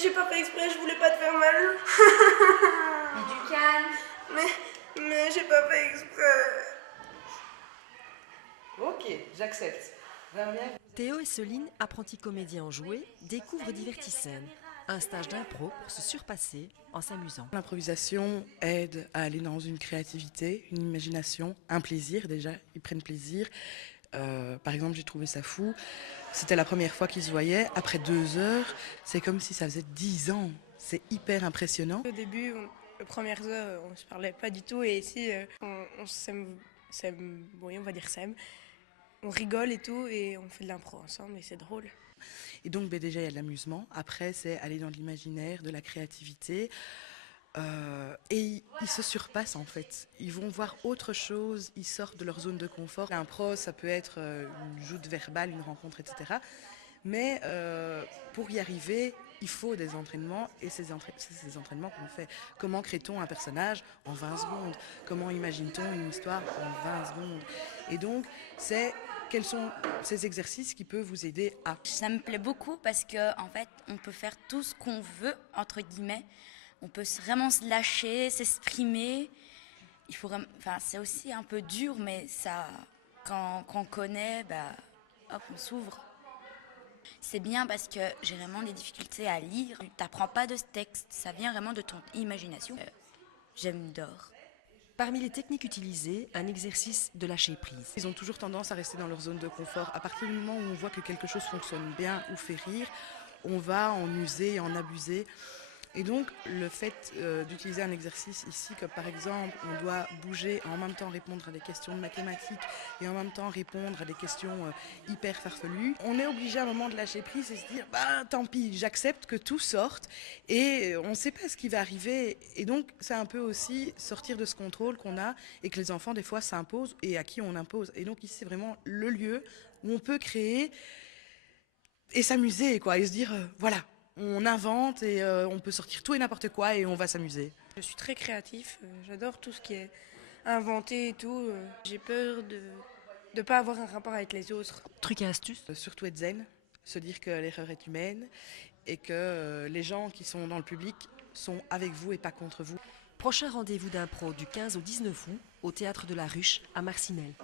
J'ai pas fait exprès, je voulais pas te faire mal. Mais du calme. Mais j'ai pas fait exprès. Ok, j'accepte. Théo et Céline, apprentis comédiens en jouet, découvrent Divertissem, un stage d'impro pour se surpasser en s'amusant. L'improvisation aide à aller dans une créativité, une imagination, un plaisir déjà, ils prennent plaisir. Par exemple, j'ai trouvé ça fou. C'était la première fois qu'ils se voyaient. Après 2 heures, c'est comme si ça faisait 10 ans. C'est hyper impressionnant. Au début, les premières heures, on se parlait pas du tout et ici, on s'aime, oui, on va dire s'aime. On rigole et tout et on fait de l'impro ensemble et c'est drôle. Et donc déjà, il y a de l'amusement. Après, c'est aller dans de l'imaginaire, de la créativité. Et ils se surpassent en fait. Ils vont voir autre chose, ils sortent de leur zone de confort. L'impro, ça peut être une joute verbale, une rencontre, etc. Mais pour y arriver, il faut des entraînements et c'est ces entraînements qu'on fait. Comment crée-t-on un personnage en 20 secondes? Comment imagine-t-on une histoire en 20 secondes? Et donc, quels sont ces exercices qui peuvent vous aider à... Ça me plaît beaucoup parce que en fait, on peut faire tout ce qu'on veut entre guillemets. On peut vraiment se lâcher, s'exprimer. Il faut, enfin, c'est aussi un peu dur, mais ça, quand on connaît, bah, hop, on s'ouvre. C'est bien parce que j'ai vraiment des difficultés à lire. Tu n'apprends pas de ce texte, ça vient vraiment de ton imagination. J'adore. Parmi les techniques utilisées, un exercice de lâcher prise. Ils ont toujours tendance à rester dans leur zone de confort. À partir du moment où on voit que quelque chose fonctionne bien ou fait rire, on va en user et en abuser. Et donc, le fait d'utiliser un exercice ici, comme par exemple, on doit bouger et en même temps répondre à des questions de mathématiques et en même temps répondre à des questions hyper farfelues, on est obligé à un moment de lâcher prise et se dire, bah tant pis, j'accepte que tout sorte et on ne sait pas ce qui va arriver. Et donc, c'est un peu aussi sortir de ce contrôle qu'on a et que les enfants, des fois, s'imposent et à qui on impose. Et donc, ici, c'est vraiment le lieu où on peut créer et s'amuser, quoi, et se dire, voilà. On invente et on peut sortir tout et n'importe quoi et on va s'amuser. Je suis très créatif, j'adore tout ce qui est inventé et tout. J'ai peur de ne pas avoir un rapport avec les autres. Truc et astuce. Surtout être zen, se dire que l'erreur est humaine et que les gens qui sont dans le public sont avec vous et pas contre vous. Prochain rendez-vous d'impro du 15 au 19 août au Théâtre de la Ruche à Marcinelle.